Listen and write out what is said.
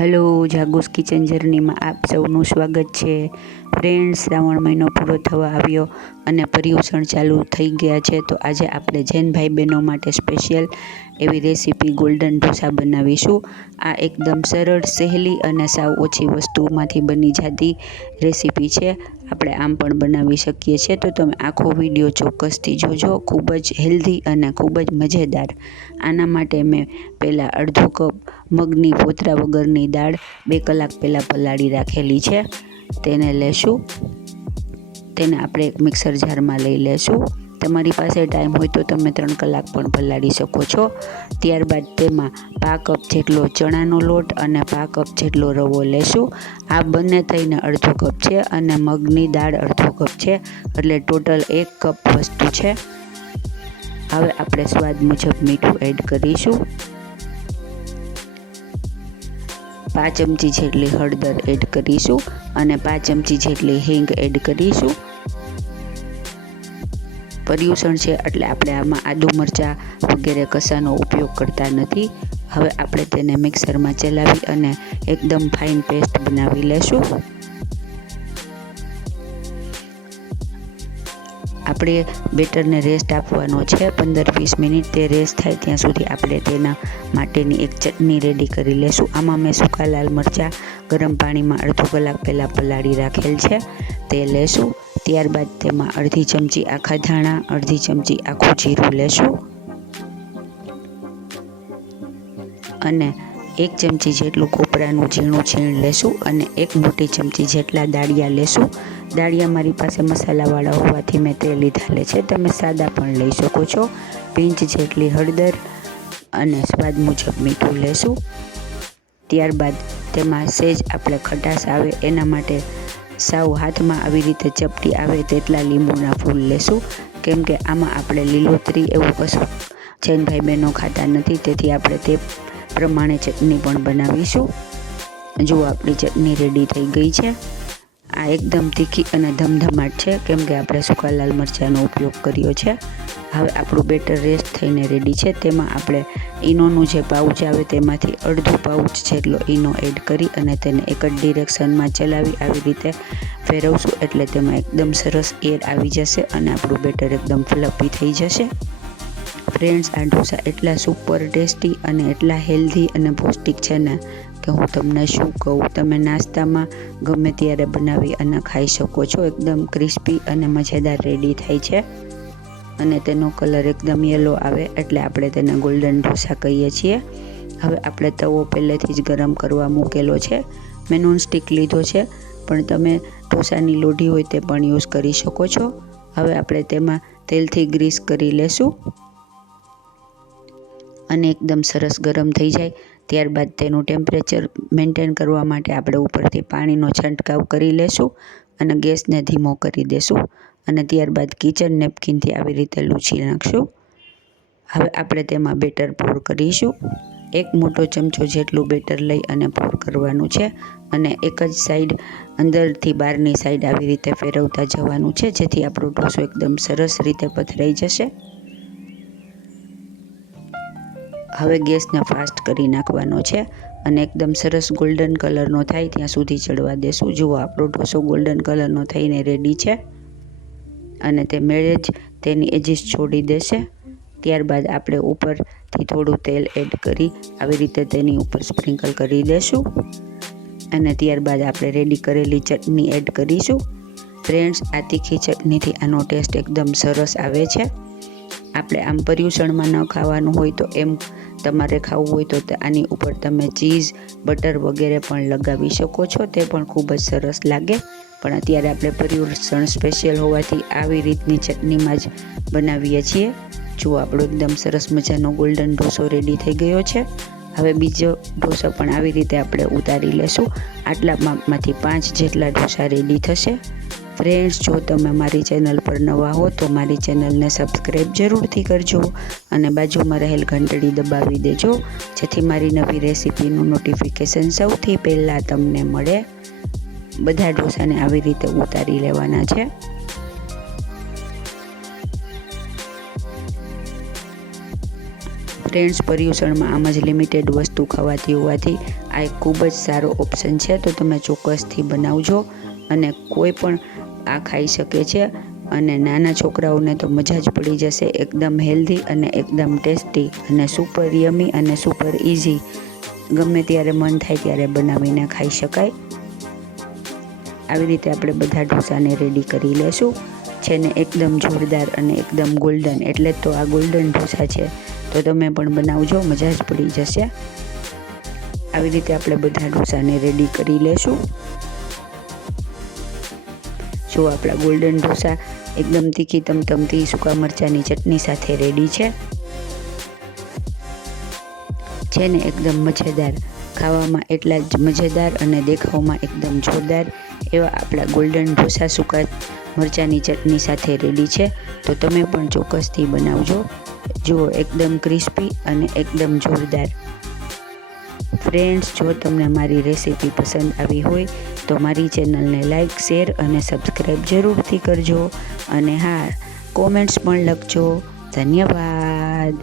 Hello, જાગુસ kitchen જર્નીમાં આપ સૌનું સ્વાગત છે. ફ્રેન્ડ્સ, શ્રાવણ મહિનો પૂરો થવા આવ્યો અને પર્યુષણ ચાલુ થઈ ગયા છે. તો આજે આપણે જૈન ભાઈ બહેનો માટે સ્પેશિયલ એવી રેસીપી ગોલ્ડન ઢોસા બનાવીશું. આ એકદમ સરળ, સહેલી અને સાવ ઓછી વસ્તુમાંથી બની જતી રેસીપી છે. આપણે આમ પણ બનાવી શકીએ છીએ. તો તમે આખો વિડીયો ચોક્કસથી જોજો. ખૂબ જ હેલ્ધી અને ખૂબ જ મજેદાર. આના માટે મેં પહેલાં અડધો કપ મગની ફોતરા વગરની દાળ 2 કલાક પહેલાં પલાળી રાખેલી છે. તેને લેશું. તેને આપણે એક મિક્સર જારમાં લઈ લેશું. તમારી પાસે ટાઈમ હોય તો તમે 3 કલાક પણ પલાળી શકો છો. ત્યારબાદ તેમાં 1/2 કપ જેટલો ચણાનો લોટ અને 1/2 કપ જેટલો રવો લેશું. આ બંને થઈને અડધો કપ છે અને મગની દાળ અડધો કપ છે, એટલે ટોટલ 1 કપ વસ્તુ છે. હવે આપણે સ્વાદ મુજબ મીઠું એડ કરીશું. 5 ચમચી જેટલી હળદર એડ કરીશું અને 5 ચમચી જેટલી હિંગ એડ કરીશું. પર્યુષણ છે એટલે આપણે આમાં આદુ મરચાં વગેરે કશાનો ઉપયોગ કરતા નથી. હવે આપણે તેને મિક્સરમાં ચલાવી અને એકદમ ફાઇન પેસ્ટ બનાવી લેશું. આપણે બેટરને રેસ્ટ આપવાનો છે 15-20 મિનિટ. તે રેસ્ટ થાય ત્યાં સુધી આપણે તેના માટેની એક ચટણી રેડી કરી લેશું. આમાં મેં સૂકા લાલ મરચાં ગરમ પાણીમાં અડધો કલાક પહેલાં પલાળી રાખેલ છે, તે લેશું. ત્યારબાદ તેમાં અડધી ચમચી આખા ધાણા, અડધી ચમચી આખું જીરું લેશું અને 1 ચમચી જેટલું કોપરાનું ઝીણું છીણ લેશું અને 1 મોટી ચમચી જેટલા દાળિયા લેશું. દાળિયા મારી પાસે મસાલાવાળા હોવાથી મેં તે લીધા છે. તમે સાદા પણ લઈ શકો છો. પિંચ જેટલી હળદર અને સ્વાદ મુજબ મીઠું લેશું. ત્યારબાદ તેમાં સહેજ આપણે ખટાશ આવે એના માટે સાવ હાથમાં આવી રીતે ચપટી આવે તેટલા લીંબુના ફૂલ લેશું. કેમ કે આમાં આપણે લીલોતરી એવું કશું જૈન ભાઈ બહેનો ખાતા નથી, તેથી આપણે તે પ્રમાણે ચટણી પણ બનાવીશું. જુઓ, આપણી ચટણી રેડી થઈ ગઈ છે. આ એકદમ તીખી અને ધમધમાટ છે કેમ કે આપણે સૂકા લાલ મરચાંનો ઉપયોગ કર્યો છે. હવે આપણું બેટર રેસ્ટ થઈને રેડી છે. તેમાં આપણે ઈનોનું જે પાઉચ આવે તેમાંથી અડધું પાઉચ જેટલો ઈનો એડ કરી અને તેને એક જ ડિરેક્શનમાં ચલાવી આવી રીતે ફેરવશું, એટલે તેમાં એકદમ સરસ એર આવી જશે અને આપણું બેટર એકદમ ફ્લફી થઈ જશે. ફ્રેન્ડ્સ, આ ઢોસા એટલા સુપર ટેસ્ટી અને એટલા હેલ્ધી અને પૌષ્ટિક છે ને કે હું તમને શું કહું. તમે નાસ્તામાં ગમે ત્યારે બનાવી અને ખાઈ શકો છો. એકદમ ક્રિસ્પી અને મજેદાર રેડી થાય છે અને તેનો કલર એકદમ યલો આવે એટલે આપણે તેને ગોલ્ડન ઢોસા કહીએ છીએ. હવે આપણે તવો પહેલેથી જ ગરમ કરવા મૂકેલો છે. મેં નોનસ્ટિક લીધો છે, પણ તમે ઢોસાની લોઢી હોય તે પણ યુઝ કરી શકો છો. હવે આપણે તેમાં તેલથી ગ્રીસ કરી લેશું અને એકદમ સરસ ગરમ થઈ જાય ત્યારબાદ તેનું ટેમ્પરેચર મેન્ટેન કરવા માટે આપણે ઉપરથી પાણીનો છંટકાવ કરી લેશું અને ગેસને ધીમો કરી દેશું અને ત્યારબાદ કિચન નેપકિનથી આવી રીતે લૂછી નાખશું. હવે આપણે તેમાં બેટર પોર કરીશું. 1 મોટો ચમચો જેટલું બેટર લઈ અને પોર કરવાનું છે અને એક જ સાઈડ અંદરથી બહારની સાઈડ આવી રીતે ફેરવતા જવાનું છે, જેથી આપણો ઢોસો એકદમ સરસ રીતે પથરાઈ જશે. હવે ગેસને ફાસ્ટ કરી નાખવાનો છે અને એકદમ સરસ ગોલ્ડન કલરનો થાય ત્યાં સુધી ચડવા દેશું. જુઓ, આપણો ઢોસો ગોલ્ડન કલરનો થઈને રેડી છે અને તે મેળે જ તેની એજીસ છોડી દેશે. ત્યારબાદ આપણે ઉપરથી થોડું તેલ એડ કરી આવી રીતે તેની ઉપર સ્પ્રિંકલ કરી દેશું અને ત્યારબાદ આપણે રેડી કરેલી ચટણી એડ કરીશું. ફ્રેન્ડ્સ, આ તીખી ચટણીથી આનો ટેસ્ટ એકદમ સરસ આવે છે. આપણે આમ પર્યુષણમાં ન ખાવાનું હોય તો એમ તમારે ખાવું હોય તો આની ઉપર તમે ચીઝ, બટર વગેરે પણ લગાવી શકો છો. તે પણ ખૂબ જ સરસ લાગે. પણ અત્યારે આપણે પર્યુષણ સ્પેશિયલ હોવાથી આવી રીતની ચટણીમાં જ બનાવીએ છીએ. જુઓ, આપણો એકદમ સરસ મજાનો ગોલ્ડન ઢોસો રેડી થઈ ગયો છે. હવે બીજો ઢોસો પણ આવી રીતે આપણે ઉતારી લેશું. આટલા માપમાંથી 5 જેટલા ઢોસા રેડી થશે. ફ્રેન્ડ્સ, જો તમે મારી ચેનલ પર નવા હો તો મારી ચેનલને સબસ્ક્રાઈબ જરૂરથી કરજો અને બાજુમાં રહેલ ઘંટડી દબાવી દેજો, જેથી મારી નવી રેસીપીનું નોટિફિકેશન સૌથી પહેલાં તમને મળે. બધા ઢોસાને આવી રીતે ઉતારી લેવાના છે. ફ્રેન્ડ્સ, પર્યુષણમાં આમ જ લિમિટેડ વસ્તુ ખવાતી હોવાથી આ એક ખૂબ જ સારો ઓપ્શન છે, તો તમે ચોક્કસથી બનાવજો અને કોઈ પણ આ ખાઈ શકે છે અને નાના છોકરાઓને તો મજા જ પડી જશે. એકદમ હેલ્ધી અને એકદમ ટેસ્ટી અને સુપર યમી અને સુપર ઇઝી, ગમે ત્યારે મન થાય ત્યારે બનાવીને ખાઈ શકાય. આવી રીતે આપણે બધા ઢોસાને રેડી કરી લેશું. છે ને એકદમ જોરદાર અને એકદમ ગોલ્ડન, એટલે તો આ ગોલ્ડન ઢોસા છે. તો તમે પણ બનાવજો, મજા જ પડી જશે. આવી રીતે આપણે બધા ઢોસાને રેડી કરી લેશું. જો આપણા ગોલ્ડન ઢોસા એકદમ તીખી તમતમતી સૂકા મરચાંની ચટણી સાથે રેડી છે ને એકદમ મજેદાર, ખાવામાં એટલા જ મજેદાર અને દેખાવમાં એકદમ જોરદાર એવા આપણા ગોલ્ડન ઢોસા સૂકા મરચાંની ચટણી સાથે રેડી છે. તો તમે પણ ચોક્કસથી બનાવજો. જુઓ, એકદમ ક્રિસ્પી અને એકદમ જોરદાર. ફ્રેન્ડ્સ, જો તમને મારી રેસીપી પસંદ આવી હોય તો મારી ચેનલને લાઈક, શેર અને સબસ્ક્રાઈબ જરૂરથી કરજો. અને હા, કોમેન્ટ્સ પણ લખજો. ધન્યવાદ.